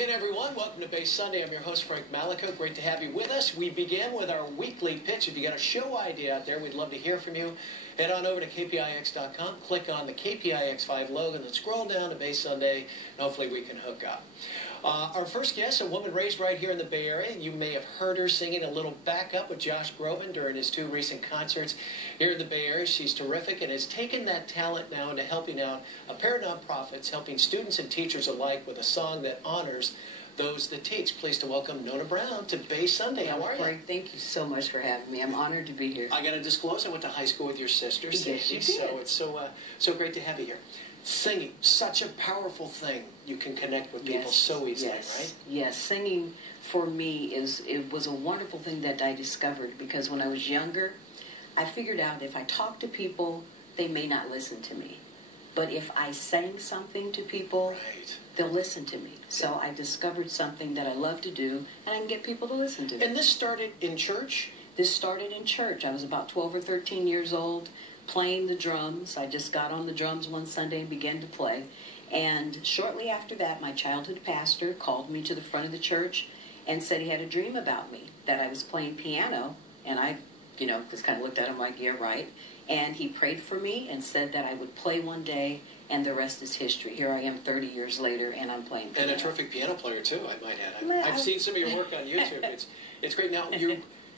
again, everyone. Welcome to Bass Sunday. I'm your host, Frank Malico. Great to have you with us. We begin with our weekly pitch. If you got a show idea out there, we'd love to hear from you. Head on over to kpix.com, click on the KPIX5 logo, and then scroll down to Bass Sunday, and hopefully we can hook up. Our first guest, a woman raised right here in the Bay Area. You may have heard her singing a little backup with Josh Groban during his 2 recent concerts here in the Bay Area. She's terrific and has taken that talent now into helping out a pair of nonprofits, helping students and teachers alike with a song that honors those that teach. Pleased to welcome Nona Brown to Bass Sunday. How are you? Frank, thank you so much for having me. I'm honored to be here. I got to disclose, I went to high school with your sister, Sandy, yes, you did. So it's so great to have you here. Singing, such a powerful thing. You can connect with people so easily, right? Yes, singing for me it was a wonderful thing that I discovered, because when I was younger, I figured out if I talk to people, they may not listen to me. But if I sang something to people, they'll listen to me. So I discovered something that I love to do, and I can get people to listen to me. And this started in church? This started in church. I was about 12 or 13 years old, playing the drums. I just got on the drums one Sunday and began to play. And shortly after that, my childhood pastor called me to the front of the church and said he had a dream about me, that I was playing piano. And I, just kind of looked at him like, yeah, right. And he prayed for me and said that I would play one day, and the rest is history. Here I am 30 years later, and I'm playing piano. And a terrific piano player, too, I might add. I've seen some of your work on YouTube. It's great. Now,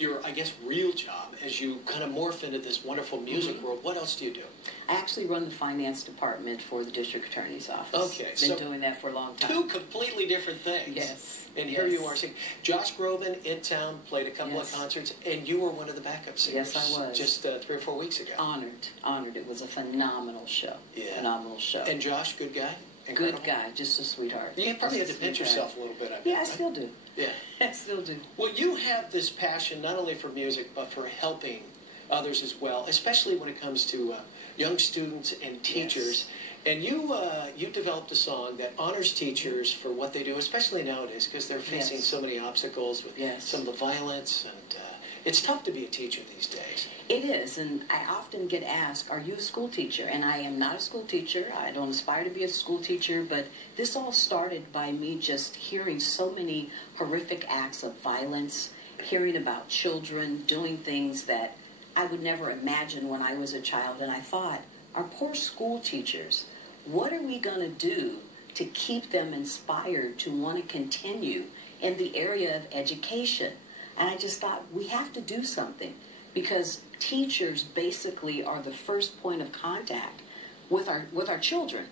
your, I guess, real job, as you kind of morph into this wonderful music world, what else do you do? I actually run the finance department for the district attorney's office. Okay. Been doing that for a long time. 2 completely different things. Yes. And here you are singing. Josh Groban in town, played a couple of concerts, and you were one of the backup singers. Yes, I was. Just 3 or 4 weeks ago. Honored. It was a phenomenal show. Yeah. Phenomenal show. And Josh, good guy? Good guy, just a sweetheart. You probably had to pinch yourself a little bit, I bet. Yeah, I still do. Yeah. I still do. Well, you have this passion not only for music, but for helping others as well, especially when it comes to young students and teachers. Yes. And you developed a song that honors teachers for what they do, especially nowadays, because they're facing so many obstacles with some of the violence, and it's tough to be a teacher these days. It is, and I often get asked, are you a school teacher? And I am not a school teacher. I don't aspire to be a school teacher, but this all started by me just hearing so many horrific acts of violence, hearing about children doing things that I would never imagine when I was a child. And I thought, our poor school teachers, what are we going to do to keep them inspired to want to continue in the area of education? And I just thought, we have to do something, because teachers basically are the first point of contact with our children.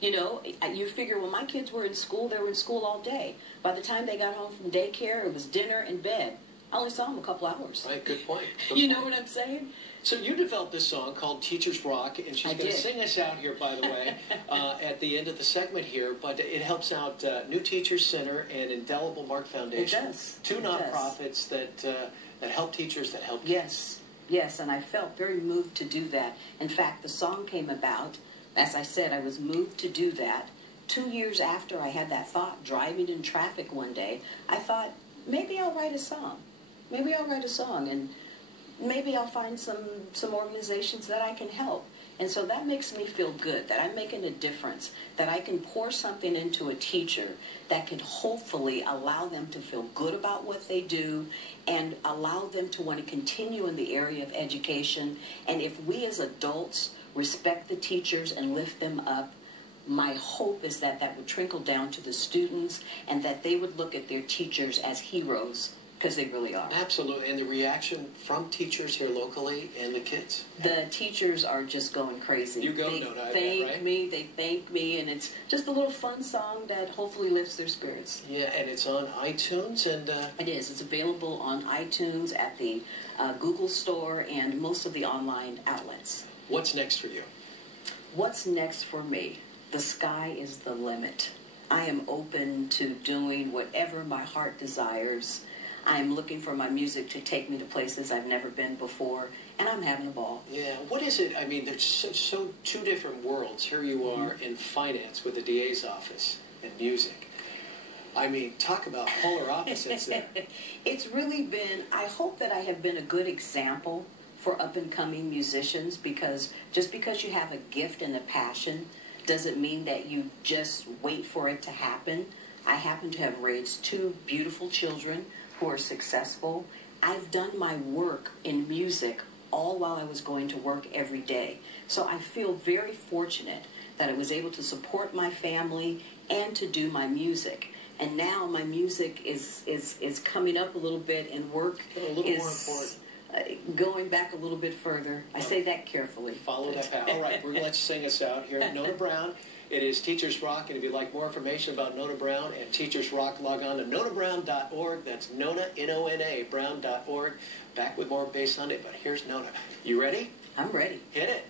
Right. You figure, when my kids were in school, they were in school all day. By the time they got home from daycare, it was dinner and bed. I only saw them a couple hours. Right, good point. You know what I'm saying? So you developed this song called Teachers Rock, and she's going to sing us out here, by the way, at the end of the segment here. But it helps out New Teachers Center and Indelible Mark Foundation. It does. 2 nonprofits that help teachers, that help kids. Yes, and I felt very moved to do that. In fact, the song came about, as I said, I was moved to do that. 2 years after I had that thought, driving in traffic one day, I thought, maybe I'll write a song. Maybe I'll write a song, and maybe I'll find some organizations that I can help. And so that makes me feel good, that I'm making a difference, that I can pour something into a teacher that can hopefully allow them to feel good about what they do and allow them to want to continue in the area of education. And if we as adults respect the teachers and lift them up, my hope is that that would trickle down to the students, and that they would look at their teachers as heroes, because they really are. Absolutely. And the reaction from teachers here locally and the kids? The teachers are just going crazy. You go, Nona, they thank me, and it's just a little fun song that hopefully lifts their spirits. Yeah, and it's on iTunes, and it is. It's available on iTunes, at the Google Store, and most of the online outlets. What's next for you? What's next for me? The sky is the limit. I am open to doing whatever my heart desires. I'm looking for my music to take me to places I've never been before, and I'm having a ball. Yeah, what is it? I mean, there's so 2 different worlds. Here you are in finance with the DA's office and music. I mean, talk about polar opposites there. It's really been, I hope that I have been a good example for up-and-coming musicians, because just because you have a gift and a passion doesn't mean that you just wait for it to happen. I happen to have raised two beautiful children who are successful. I've done my work in music all while I was going to work every day. So I feel very fortunate that I was able to support my family and to do my music. And now my music is coming up a little bit, and work is going back a little bit further. I say that carefully. Follow that path. All right, let's sing us out here. Nona Brown. It is Teachers Rock, and if you'd like more information about Nona Brown and Teachers Rock, log on to nonabrown.org. That's Nona, N-O-N-A, brown.org. Back with more Bay Sunday, but here's Nona. You ready? I'm ready. Hit it.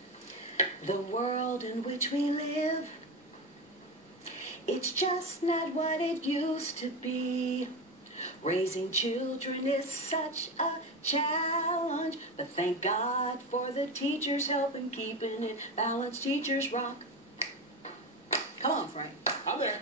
The world in which we live, it's just not what it used to be. Raising children is such a challenge, but thank God for the teachers' help in keeping it balanced. Teachers rock. Come on, Frank. I'm there.